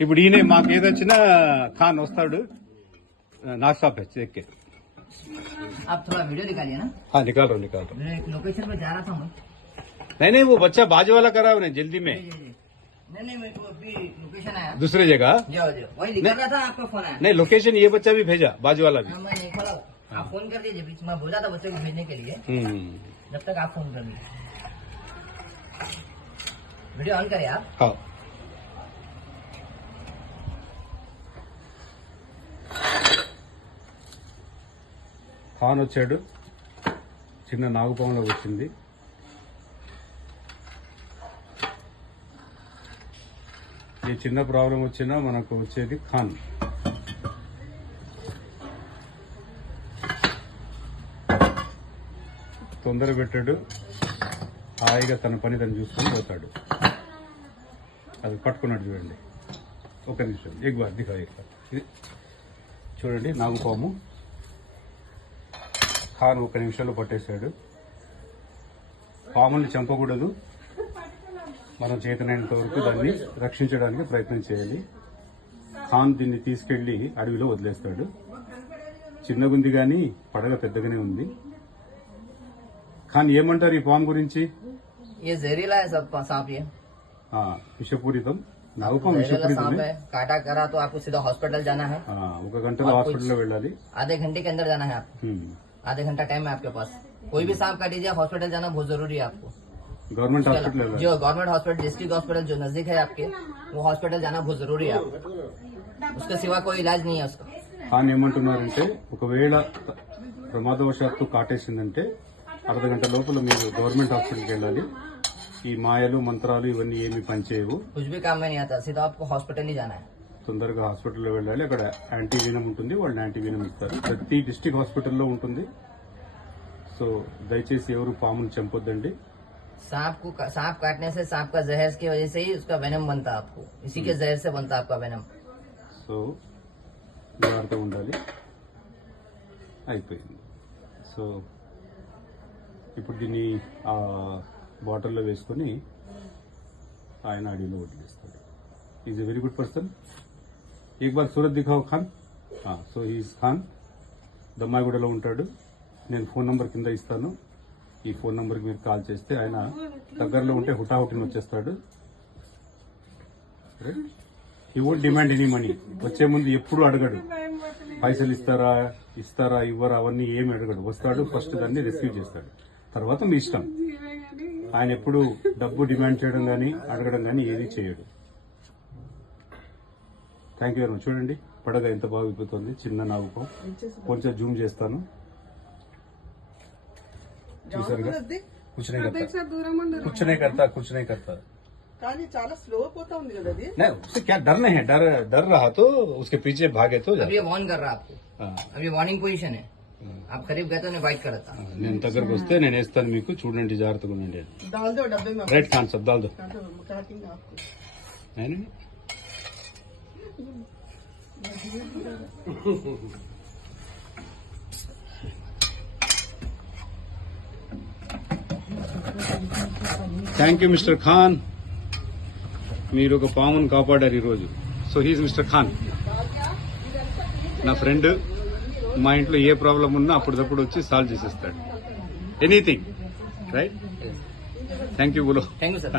ఇప్పుడు ఈయన మాకేదొచ్చినా ఖాన్ వస్తాడు नाश्ता पे देख के। आप थोड़ा वीडियो निकालिए ना। हाँ निकाल रहा हूँ। मैं एक लोकेशन पे जा रहा था मैं। नहीं वो बच्चा बाजू वाला करा उन्हें जल्दी में। नहीं मेरे को अभी लोकेशन आया दूसरी जगह जो वही निकल रहा था, आपका फोन आया। नहीं लोकेशन ये बच्चा भी भेजा, बाजू वाला भी। मैं नहीं खोला, आप फोन कर दीजिए, बीच में बोला था बच्चे को भेजने के लिए। जब तक आप फोन कर दीजिए। वीडियो ऑन करें आप। हाँ ఖాన్ వచ్చాడు, చిన్న నాగుపాములో వచ్చింది. ఏ చిన్న ప్రాబ్లం వచ్చినా మనకు వచ్చేది ఖాన్. తొందర పెట్టాడు, హాయిగా తన పని తను చూసుకొని పోతాడు. అది పట్టుకున్నాడు చూడండి. ఒక నిమిషం ఎగ్బార్ దిగా ఇది చూడండి, నాగుపాము ఖాన్ ఒక నిమిషంలో పట్టేశాడు. పాముల్ని చంపకూడదు, మనం చేతనైనంత వరకు దాన్ని రక్షించడానికి ప్రయత్నం చేయాలి. ఖాన్ దీన్ని తీసుకెళ్లి అడవిలో వదిలేస్తాడు. చిన్నగుంది కానీ పడగ పెద్దగానే ఉంది. ఖాన్ ఏమంటారు ఈ పాము గురించి? విషపూరితం, నాగుపాము విషపూరితమే. काटा करा तो आपको सीधा हॉस्पिटल जाना है। ఒక గంటలో హాస్పిటల్లో వెళ్ళాలి. आधे घंटे के अंदर जाना है आपको। आधे घंटा टाइम है आपके पास। कोई भी सांप काट दीजिए, हॉस्पिटल जाना बहुत जरूरी है आपको। गवर्नमेंट हॉस्पिटल जो गवर्नमेंट हॉस्पिटल, डिस्ट्रिक्ट हॉस्पिटल जो नजदीक है आपके, वो हॉस्पिटल जाना बहुत जरूरी है आपको। उसके सिवा कोई इलाज नहीं है उसका। ఖాన్ ఏమంటున్నారంటే ఒకవేళ ప్రమాదవశాత్తు కాటేసిందంటే అర్ధ గంట లోపల మీరు గవర్నమెంట్ హాస్పిటల్కి వెళ్ళాలి. ఈ మాయలు మంత్రాలు ఇవన్నీ ఏమి పనిచేయవు. कुछ भी काम में नहीं आता, सीधा आपको हॉस्पिटल ही जाना है। తొందరగా హాస్పిటల్లో వెళ్ళాలి. అక్కడ యాంటీవీనం ఉంటుంది, వాళ్ళు యాంటీవీనం ఇస్తారు. ప్రతి డిస్ట్రిక్ట్ హాస్పిటల్లో ఉంటుంది. సో దయచేసి ఎవరు పామును చంపొద్దండి. सांप काटने से सांप का जहर की वजह से ही उसका वेनम बनता है आपको, इसी के जहर से बनता है आपका वेनम। సో జాగ్రత్తగా ఉండాలి. అయిపోయింది. సో ఇప్పుడు దీన్ని ఆ బాటిల్లో వేసుకొని ఆయన అడవిలో వదిలేస్తాడు. Is a very good person. एक बार सूरत दिखाओ खान. సో ఈజ్ ఖాన్ దమ్మాయిగూడలో ఉంటాడు. నేను ఫోన్ నంబర్ కింద ఇస్తాను. ఈ ఫోన్ నంబర్కి మీరు కాల్ చేస్తే ఆయన దగ్గరలో ఉంటే హుటాహుటిని వచ్చేస్తాడు. He won't demand any money. వచ్చే ముందు ఎప్పుడు అడగడు పైసలు ఇస్తారా ఇవ్వరా అవన్నీ ఏమి అడగడు. వస్తాడు, ఫస్ట్ దాన్ని రిసీవ్ చేస్తాడు, తర్వాత మీ ఇష్టం. ఆయన ఎప్పుడు డబ్బు డిమాండ్ చేయడం కానీ అడగడం కానీ ఏది చేయడు. Thank you very much. చూడండి పడగ ఎంత బాగా విప్పుతుంది, చిన్న నాగుపాము. కొంచెం జూమ్ చేస్తాను, చూసారుగా. कुछ नहीं करता కానీ చాలా స్లో పోతా ఉంది కదా అది. नहीं उससे क्या डर नहीं है. डर रहा तो उसके पीछे भागे तो अब ये वार्न कर रहा है आपको. अब ये वार्निंग पोजीशन है. आप करीब गए तो बाइट करता. నేను దగ్గరకు వస్తే నేను వేస్తాను మీకు. చూడండి జాగ్రత్తగా ఉండండి. डाल दो डब्बे में. रेड खान सब डाल दो. काटेंगे आपको. नहीं థ్యాంక్ యూ మిస్టర్ ఖాన్. మీరు ఒక పామును కాపాడారు ఈరోజు. సో హీస్ మిస్టర్ ఖాన్, నా ఫ్రెండ్. మా ఇంట్లో ఏ ప్రాబ్లం ఉన్నా అప్పటికప్పుడు వచ్చి సాల్వ్ చేసేస్తాడు. Anything right. థ్యాంక్ యూ బోలో. Thank you sir.